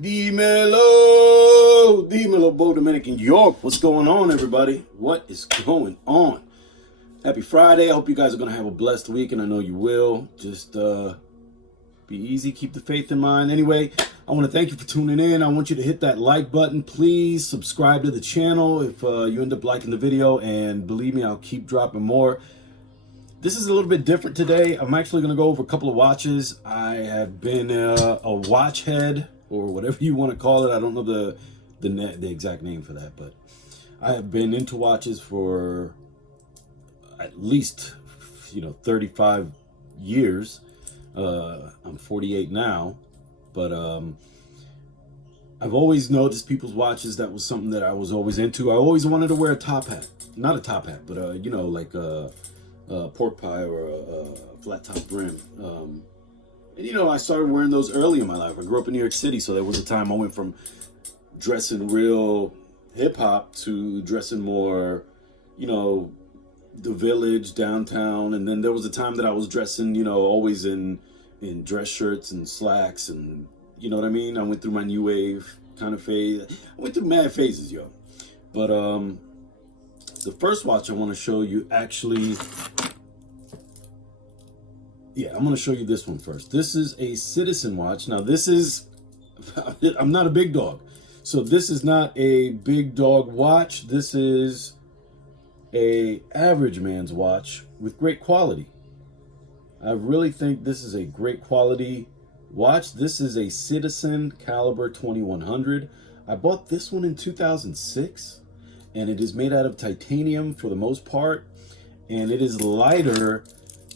D-Mellow Bo Dominican York. What's going on, everybody? What is going on? Happy Friday. I hope you guys are going to have a blessed week, and I know you will. Just be easy. Keep the faith in mind. Anyway, I want to thank you for tuning in. I want you to hit that like button. Please subscribe to the channel if you end up liking the video, and believe me, I'll keep dropping more. This is a little bit different today. I'm actually going to go over a couple of watches. I have been a watch head, or whatever you want to call it. I don't know the exact name for that, but I have been into watches for at least 35 years. I'm 48 now, but I've always noticed people's watches. That was something that I was always into. I always wanted to wear a top hat, not a top hat, but like a pork pie or a flat top brim. And I started wearing those early in my life. I grew up in New York City, so there was a time I went from dressing real hip hop to dressing more, the village, downtown. And then there was a time that I was dressing, always in dress shirts and slacks, and you know what I mean? I went through my new wave kind of phase. I went through mad phases, yo. But the first watch I want to show you actually... Yeah, I'm going to show you this one first. This is a Citizen watch. Now, this is... I'm not a big dog. So this is not a big dog watch. This is a average man's watch with great quality. I really think this is a great quality watch. This is a Citizen Caliber 2100. I bought this one in 2006. And it is made out of titanium for the most part. And it is lighter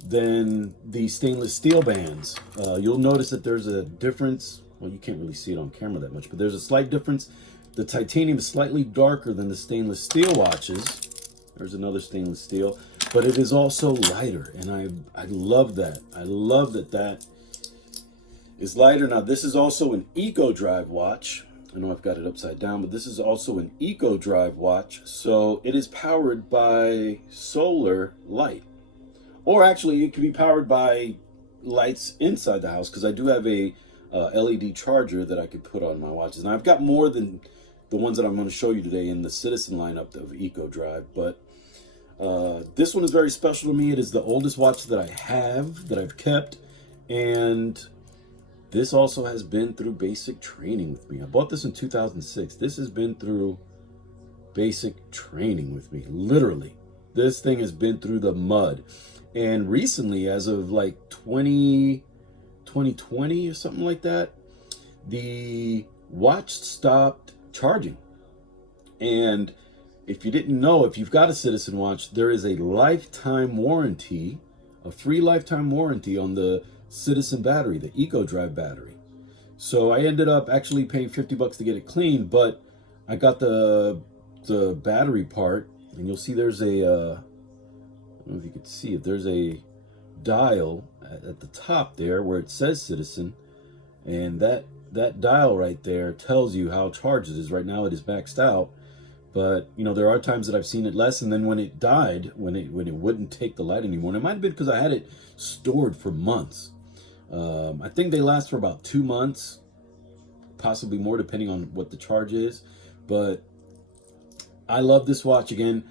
than the stainless steel bands. You'll notice that there's a difference. Well, you can't really see it on camera that much, but there's a slight difference. The titanium is slightly darker than the stainless steel watches. There's another stainless steel, but it is also lighter, and I love that. I love that is lighter. Now, this is also an Eco Drive watch. I know I've got it upside down, but this is also an Eco Drive watch. So it is powered by solar light. Or actually, it can be powered by lights inside the house, because I do have a LED charger that I could put on my watches. And I've got more than the ones that I'm going to show you today in the Citizen lineup of Eco Drive. But this one is very special to me. It is the oldest watch that I have, that I've kept. And this also has been through basic training with me. I bought this in 2006. This has been through basic training with me, literally. This thing has been through the mud. And recently, as of like 2020 or something like that, the watch stopped charging. And if you didn't know, if you've got a Citizen watch, there is a lifetime warranty, a free lifetime warranty on the Citizen battery, the Eco Drive battery. So I ended up actually paying $50 to get it cleaned, but I got the battery part, and you'll see there's a... I don't know if you could see it. There's a dial at the top there where it says Citizen, and that dial right there tells you how charged it is. Right now it is maxed out, but there are times that I've seen it less, and then when it died, when it wouldn't take the light anymore, and it might have been because I had it stored for months. I think they last for about 2 months, possibly more depending on what the charge is. But I love this watch. Again,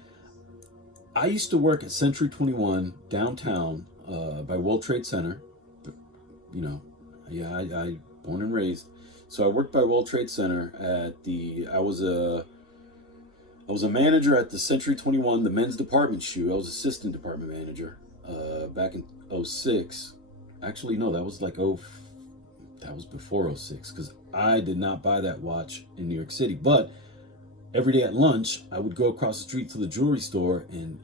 I used to work at Century 21 downtown by World Trade Center. I born and raised. So I worked by World Trade Center I was a manager at the Century 21, the men's department shoe. I was assistant department manager back in 06. Actually, no, that was before 06, because I did not buy that watch in New York City. But every day at lunch, I would go across the street to the jewelry store and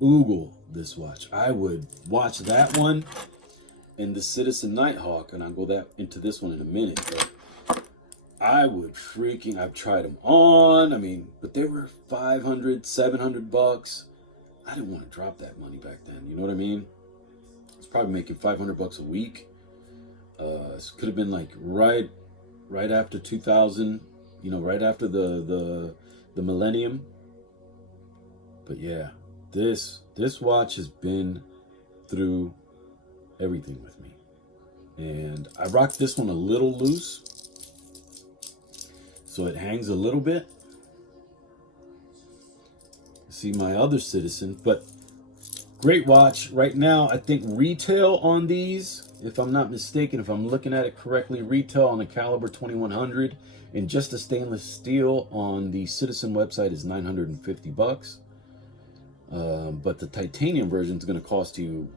oogle this watch. I would watch that one and the Citizen Nighthawk, and I'll go into this one in a minute. But I've tried them on. But they were $500, $700. I didn't want to drop that money back then. You know what I mean? I was probably making $500 a week. This could have been like right after 2000. Right after the millennium. But yeah, this watch has been through everything with me. And I rocked this one a little loose. so it hangs a little bit. See my other Citizen, but great watch. Right now, I think retail on these, if I'm not mistaken, if I'm looking at it correctly, retail on the caliber 2100 and just a stainless steel on the Citizen website is $950. But the titanium version is going to cost you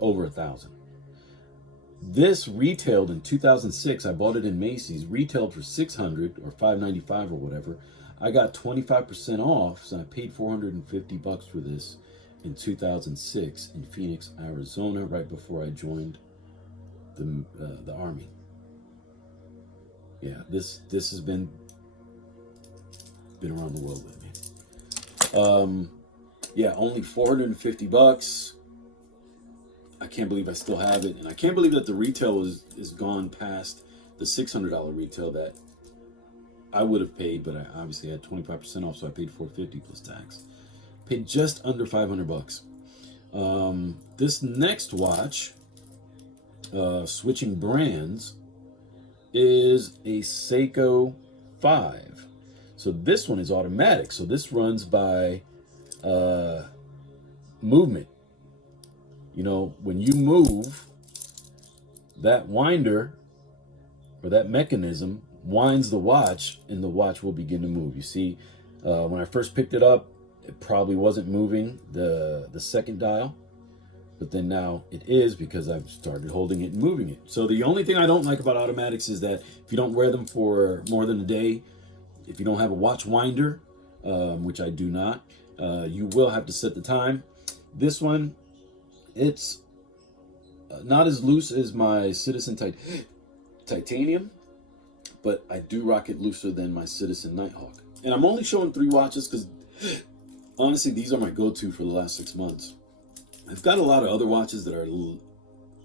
over $1,000. This retailed in 2006. I bought it in Macy's. Retailed for $600 or $595 or whatever. I got 25% off, so I paid $450 for this in 2006 in Phoenix, Arizona, right before I joined the Army. Yeah, this has been around the world with me. Yeah, only $450. I can't believe I still have it, and I can't believe that the retail is gone past the $600 retail that I would have paid, but I obviously had 25% off, so I paid $450 plus tax. Paid just under $500. This next watch, switching brands, is a Seiko 5. So this one is automatic. So this runs by movement. You know, when you move, that winder or that mechanism winds the watch and the watch will begin to move. You see, when I first picked it up, it probably wasn't moving the second dial, but then now it is because I've started holding it and moving it. So the only thing I don't like about automatics is that if you don't wear them for more than a day, if you don't have a watch winder, which I do not, you will have to set the time. This one, it's not as loose as my Citizen Titanium, but I do rock it looser than my Citizen Nighthawk. And I'm only showing 3 watches because honestly, these are my go-to for the last 6 months. I've got a lot of other watches that are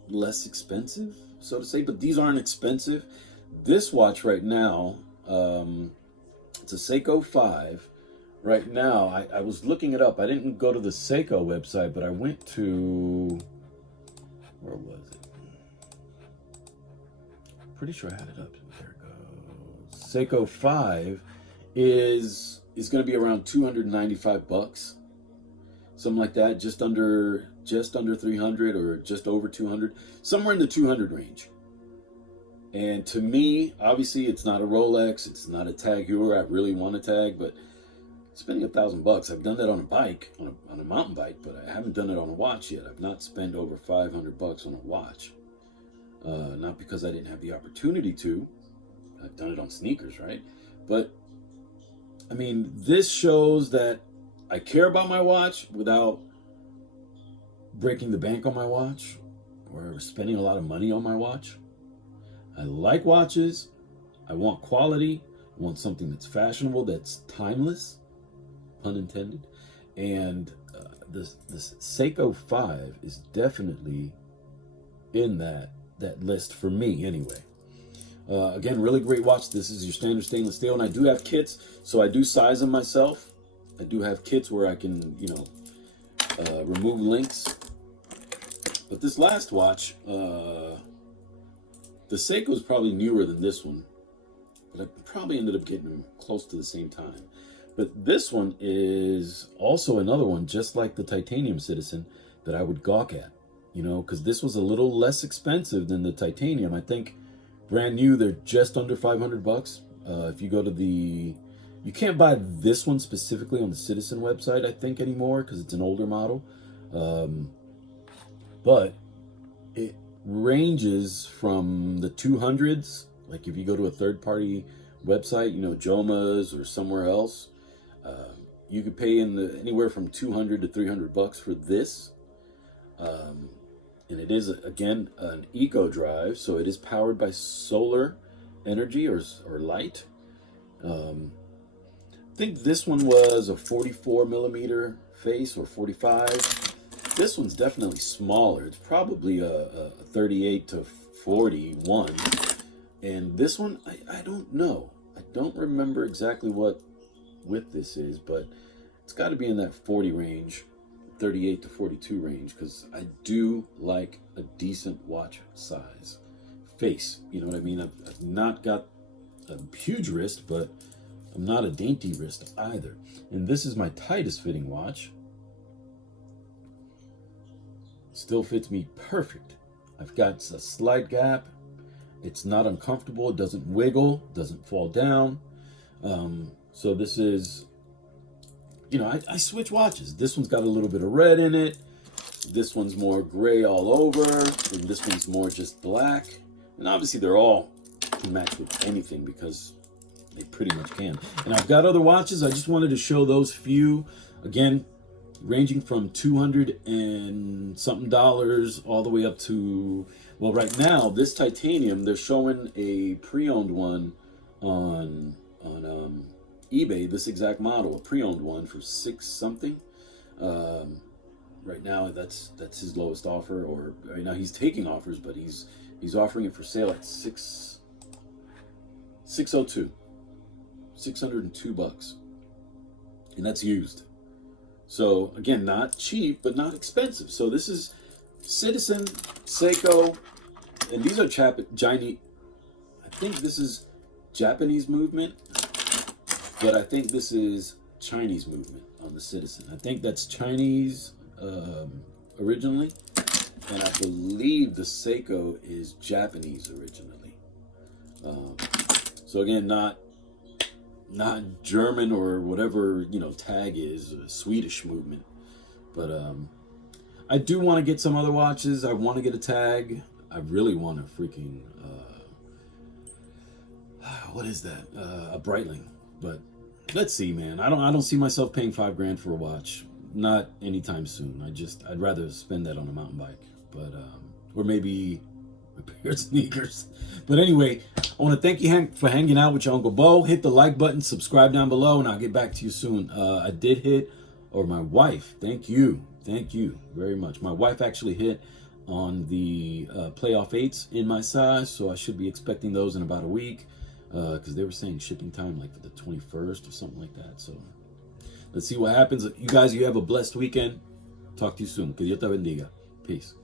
less expensive, so to say, but these aren't expensive. This watch right now, it's a Seiko 5. Right now, I was looking it up. I didn't go to the Seiko website, but I went to, where was it? Pretty sure I had it up. There it goes. Seiko 5 is going to be around $295, something like that, just under 300 or just over 200, somewhere in the 200 range. And to me, obviously, it's not a Rolex, it's not a Tag Heuer. I really want a Tag, but spending $1,000, I've done that on a bike, on a mountain bike, but I haven't done it on a watch yet. I've not spent over $500 on a watch. Not because I didn't have the opportunity to. I've done it on sneakers, right? But I mean, this shows that I care about my watch without breaking the bank on my watch or spending a lot of money on my watch. I like watches. I want quality. I want something that's fashionable, that's timeless, pun intended. And this Seiko 5 is definitely in that list for me anyway. Again, really great watch. This is your standard stainless steel, and I do have kits, so I do size them myself. I do have kits where I can, remove links. But this last watch, the Seiko is probably newer than this one, but I probably ended up getting them close to the same time. But this one is also another one, just like the Titanium Citizen, that I would gawk at, because this was a little less expensive than the Titanium. I think brand new, they're just under $500. If you go to you can't buy this one specifically on the Citizen website, I think, anymore, because it's an older model. But it ranges from the 200s, like if you go to a third-party website, Joma's or somewhere else, you could pay anywhere from $200 to $300 for this. And it is, again, an eco drive, so it is powered by solar energy or light. I think this one was a 44 millimeter face or 45. This one's definitely smaller. It's probably a 38 to 41. And this one, I don't know. I don't remember exactly what width this is, but it's got to be in that 40 range, 38 to 42 range, because I do like a decent watch size face. You know what I mean? I've not got a huge wrist, but I'm not a dainty wrist either. And this is my tightest fitting watch. Still fits me perfect. I've got a slight gap. It's not uncomfortable. It doesn't wiggle, doesn't fall down. So this is, you know, I switch watches. This one's got a little bit of red in it. This one's more gray all over. And this one's more just black. And obviously they're all can match with anything because they pretty much can. And I've got other watches. I just wanted to show those few. Again, ranging from $200 and something all the way up to, well, right now this titanium, they're showing a pre-owned one on eBay, this exact model, a pre-owned one for $6 something. Right now that's his lowest offer, or right now he's taking offers, but he's offering it for sale at $602 $602, and that's used. So again, not cheap, but not expensive. So this is Citizen, Seiko, and these are Chinese. I think this is Japanese movement, but I think this is Chinese movement on the Citizen. I think that's Chinese originally, and I believe the Seiko is Japanese originally. So again, not German or whatever, you know, tag is, Swedish movement. But I do want to get some other watches. I want to get a tag. I really want a freaking what is that? A Breitling. But let's see, man. I don't see myself paying $5,000 for a watch. Not anytime soon. I'd rather spend that on a mountain bike. But or maybe a pair of sneakers. But anyway, I want to thank you for hanging out with your Uncle Bo. Hit the like button, subscribe down below, and I'll get back to you soon. I did hit, or my wife, thank you very much. My wife actually hit on the playoff 8s in my size, so I should be expecting those in about a week, because they were saying shipping time like for the 21st or something like that. So let's see what happens. You guys, you have a blessed weekend. Talk to you soon. Que Dios te bendiga. Peace.